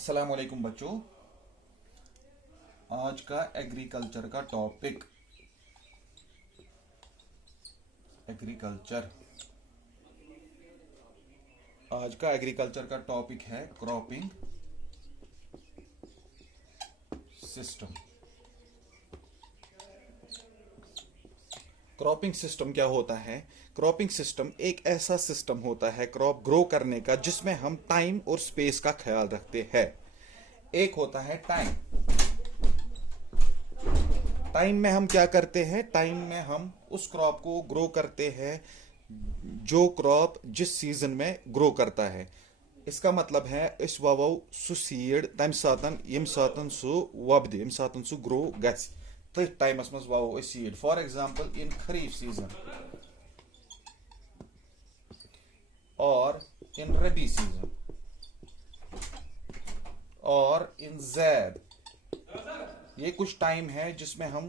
अस्सलाम वालेकुम बच्चों। आज का एग्रीकल्चर का टॉपिक एग्रीकल्चर आज का एग्रीकल्चर का टॉपिक है क्रॉपिंग सिस्टम। क्रॉपिंग सिस्टम क्या होता है? क्रॉपिंग सिस्टम एक ऐसा सिस्टम होता है क्रॉप ग्रो करने का जिसमें हम टाइम और स्पेस का ख्याल रखते हैं। एक होता है टाइम। टाइम में हम क्या करते हैं? टाइम में हम उस क्रॉप को ग्रो करते हैं जो क्रॉप जिस सीजन में ग्रो करता है। इसका मतलब है इस ववो सु सीड तम सातन यम सातन सु वबद यम सातन सु ग्रो गछ तथ टाइमस मज ववो seed. For example in kharif season और इन रबी सीजन और इन जैद, ये कुछ टाइम है जिसमें हम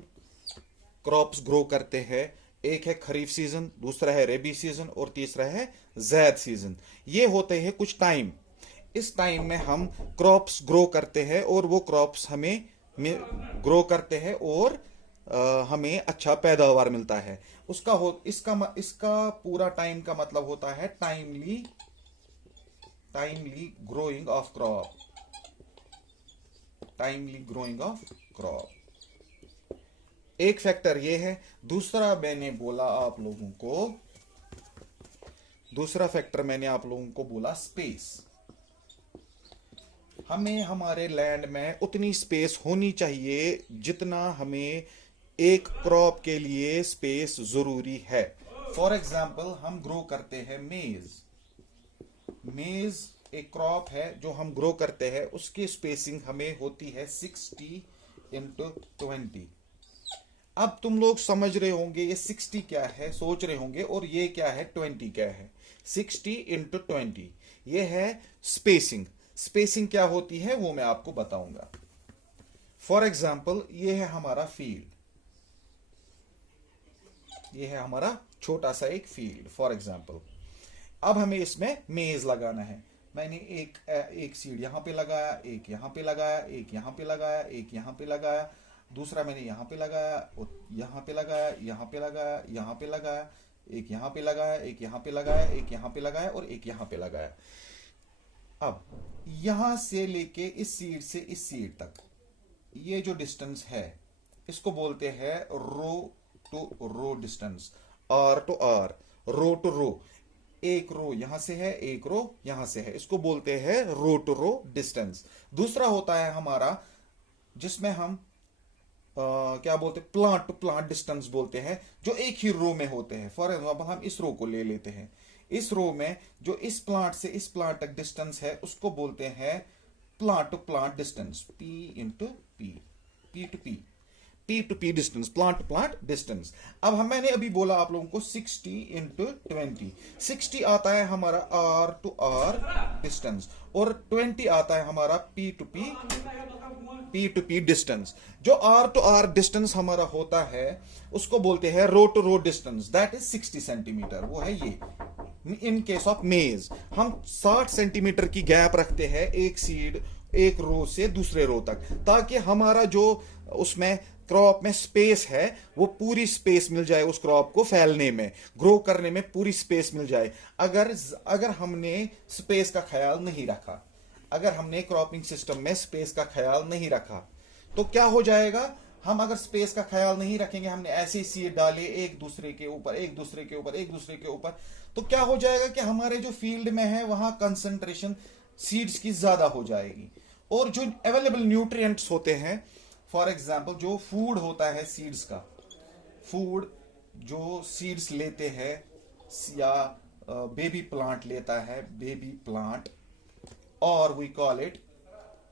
क्रॉप्स ग्रो करते हैं। एक है खरीफ सीजन, दूसरा है रबी सीजन और तीसरा है जैद सीजन। ये होते हैं कुछ टाइम। इस टाइम में हम क्रॉप्स ग्रो करते हैं और वो क्रॉप्स हमें ग्रो करते हैं और हमें अच्छा पैदावार मिलता है। उसका हो इसका पूरा टाइम का मतलब होता है timely growing of crop. Timely growing of crop एक फैक्टर ये है। दूसरा फैक्टर मैंने आप लोगों को बोला स्पेस। हमें हमारे लैंड में उतनी स्पेस होनी चाहिए जितना हमें एक क्रॉप के लिए स्पेस जरूरी है। फॉर एग्जाम्पल हम ग्रो करते हैं मेज एक क्रॉप है जो हम ग्रो करते हैं, उसकी स्पेसिंग हमें होती है 60x20। अब तुम लोग समझ रहे होंगे ये 60 क्या है, सोच रहे होंगे, और ये क्या है 20 क्या है। 60x20 ये है स्पेसिंग। स्पेसिंग क्या होती है वो मैं आपको बताऊंगा। फॉर एग्जाम्पल ये है हमारा फील्ड, ये है हमारा छोटा सा एक फील्ड फॉर एग्जाम्पल। अब हमें इसमें मेज लगाना है। मैंने एक सीड यहां पे लगाया, एक यहां पे लगाया, एक यहां पे लगाया, एक यहां पे लगाया, दूसरा मैंने यहां पे लगाया और यहां पे लगाया, यहां पे लगाया, यहां पे लगाया, एक यहां पे लगाया, एक यहां पे लगाया, एक यहां पे लगाया और एक यहां पे लगाया। अब यहां से लेके इस सीड से इस सीड तक ये जो डिस्टेंस है इसको बोलते हैं row to row distance, R to R, row to row. एक रो यहां से है, एक रो यहां से है, इसको बोलते हैं रो टू रो डिस्टेंस। दूसरा होता है हमारा जिसमें हम क्या बोलते हैं प्लांट टू प्लांट डिस्टेंस बोलते हैं, जो एक ही रो में होते हैं। फॉर एग्जाम्पल हम इस रो को ले लेते हैं, इस रो में जो इस प्लांट से इस प्लांट तक डिस्टेंस है उसको बोलते हैं plant to plant distance, P to P distance, plant to plant distance. अब हम मैंने अभी बोला आप लोगों को 60x20। 60 आता है हमारा आर टू आर डिस्टेंस और 20 आता है हमारा पी टू पी डिस्टेंस। जो आर टू आर डिस्टेंस हमारा होता है उसको बोलते हैं row to row distance, that is 60 centimetre. वो है ये। इन केस ऑफ मेज हम 60 सेंटीमीटर की गैप रखते हैं एक सीड एक रो से दूसरे रो तक, ताकि हमारा जो उसमें क्रॉप में स्पेस है वो पूरी स्पेस मिल जाए, उस क्रॉप को फैलने में ग्रो करने में पूरी स्पेस मिल जाए। अगर हमने स्पेस का ख्याल नहीं रखा, अगर हमने क्रॉपिंग सिस्टम में स्पेस का ख्याल नहीं रखा तो क्या हो जाएगा? हम अगर स्पेस का ख्याल नहीं रखेंगे, हमने ऐसे सीड डाले एक दूसरे के ऊपर एक दूसरे के ऊपर एक दूसरे के ऊपर, तो क्या हो जाएगा कि हमारे जो फील्ड में है वहां कंसंट्रेशन सीड्स की ज्यादा हो जाएगी और जो अवेलेबल न्यूट्रिएंट्स होते हैं, फॉर एग्जाम्पल जो फूड होता है सीड्स का, फूड जो सीड्स लेते हैं या बेबी प्लांट लेता है, बेबी प्लांट, और वी कॉल इट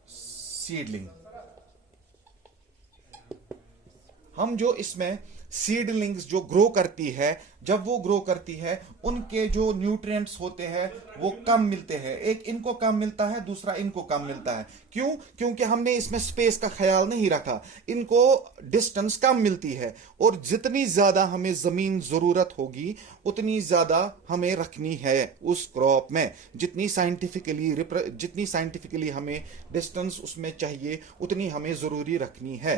सीडलिंग। हम जो इसमें सीडलिंग्स जो ग्रो करती है, जब वो ग्रो करती है उनके जो न्यूट्रिएंट्स होते हैं वो कम मिलते हैं। एक इनको कम मिलता है, दूसरा इनको कम मिलता है। क्यों? क्योंकि हमने इसमें स्पेस का ख्याल नहीं रखा, इनको डिस्टेंस कम मिलती है। और जितनी ज्यादा हमें जमीन जरूरत होगी उतनी ज्यादा हमें रखनी है उस क्रॉप में। जितनी साइंटिफिकली हमें डिस्टेंस उसमें चाहिए उतनी हमें जरूरी रखनी है।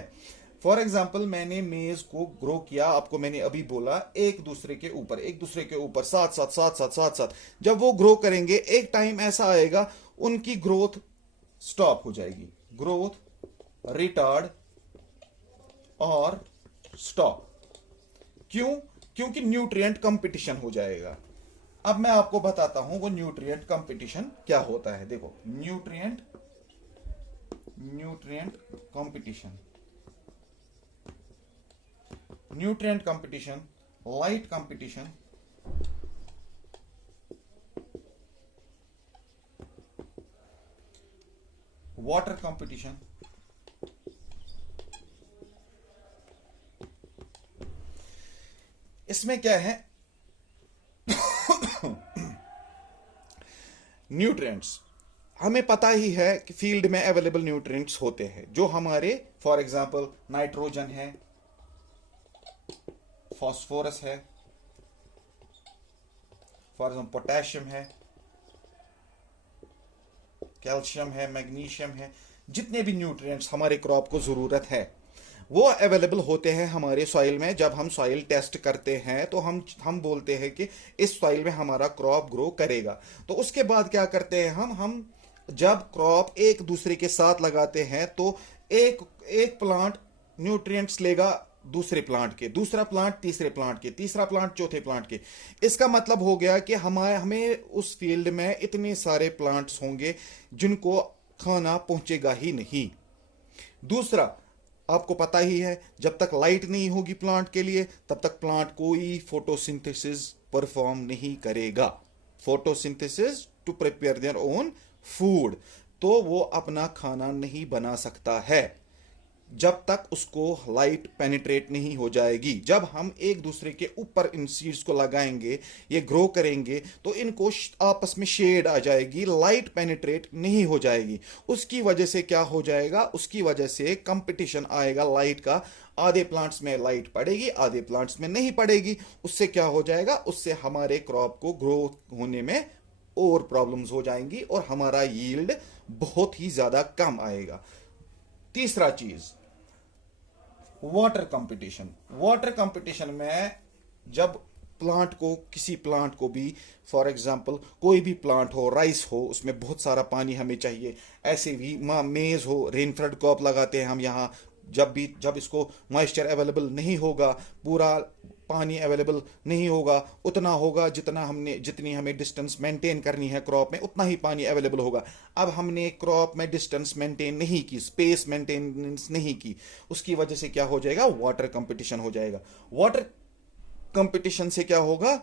फॉर एग्जाम्पल मैंने मेज को ग्रो किया, आपको मैंने अभी बोला एक दूसरे के ऊपर साथ साथ जब वो ग्रो करेंगे एक टाइम ऐसा आएगा उनकी ग्रोथ स्टॉप हो जाएगी, ग्रोथ रिटार्ड और स्टॉप। क्यों? क्योंकि न्यूट्रिएंट कंपटीशन हो जाएगा। अब मैं आपको बताता हूं वो न्यूट्रिएंट कंपटीशन क्या होता है। देखो, nutrient competition, nutrient competition, light competition, water competition, इसमें क्या है न्यूट्रिएंट्स हमें पता ही है कि फील्ड में अवेलेबल न्यूट्रिएंट्स होते हैं जो हमारे, फॉर एग्जांपल नाइट्रोजन है, फॉस्फोरस है, फॉर एग्जांपल पोटेशियम है, कैल्शियम है, मैग्नीशियम है। जितने भी न्यूट्रिएंट्स हमारे क्रॉप को जरूरत है वो अवेलेबल होते हैं हमारे सॉइल में। जब हम सॉइल टेस्ट करते हैं तो हम बोलते हैं कि इस सॉइल में हमारा क्रॉप ग्रो करेगा। तो उसके बाद क्या करते हैं हम जब क्रॉप एक दूसरे के साथ लगाते हैं तो एक प्लांट न्यूट्रिएंट्स लेगा दूसरे प्लांट के, दूसरा प्लांट तीसरे प्लांट के, तीसरा प्लांट चौथे प्लांट के। इसका मतलब हो गया कि हमें उस फील्ड में इतने सारे प्लांट्स होंगे जिनको खाना पहुंचेगा ही नहीं। दूसरा, आपको पता ही है जब तक लाइट नहीं होगी प्लांट के लिए तब तक प्लांट कोई फोटोसिंथेसिस परफॉर्म नहीं करेगा, photosynthesis to prepare their own food. तो वो अपना खाना नहीं बना सकता है जब तक उसको लाइट पेनिट्रेट नहीं हो जाएगी। जब हम एक दूसरे के ऊपर इन सीड्स को लगाएंगे, ये ग्रो करेंगे, तो इनको आपस में शेड आ जाएगी, लाइट पेनिट्रेट नहीं हो जाएगी। उसकी वजह से क्या हो जाएगा? उसकी वजह से कंपटीशन आएगा लाइट का। आधे प्लांट्स में लाइट पड़ेगी, आधे प्लांट्स में नहीं पड़ेगी। उससे क्या हो जाएगा? उससे हमारे क्रॉप को ग्रो होने में और प्रॉब्लम्स हो जाएंगी और हमारा यील्ड बहुत ही ज्यादा कम आएगा। तीसरा चीज, वाटर कंपटीशन। वाटर कंपटीशन में जब किसी प्लांट को भी, फॉर एग्जांपल कोई भी प्लांट हो, राइस हो, उसमें बहुत सारा पानी हमें चाहिए। ऐसे भी मेज हो, रेनफेड क्रॉप लगाते हैं हम यहाँ, जब इसको मॉइस्चर अवेलेबल नहीं होगा, पूरा पानी अवेलेबल नहीं होगा, उतना होगा जितनी हमें डिस्टेंस मेंटेन करनी है क्रॉप में, उतना ही पानी अवेलेबल होगा। अब हमने क्रॉप में डिस्टेंस मेंटेन नहीं की, स्पेस मेंटेनेंस नहीं की, उसकी वजह से क्या हो जाएगा? वाटर कंपटीशन हो जाएगा। वाटर कंपटीशन से क्या होगा?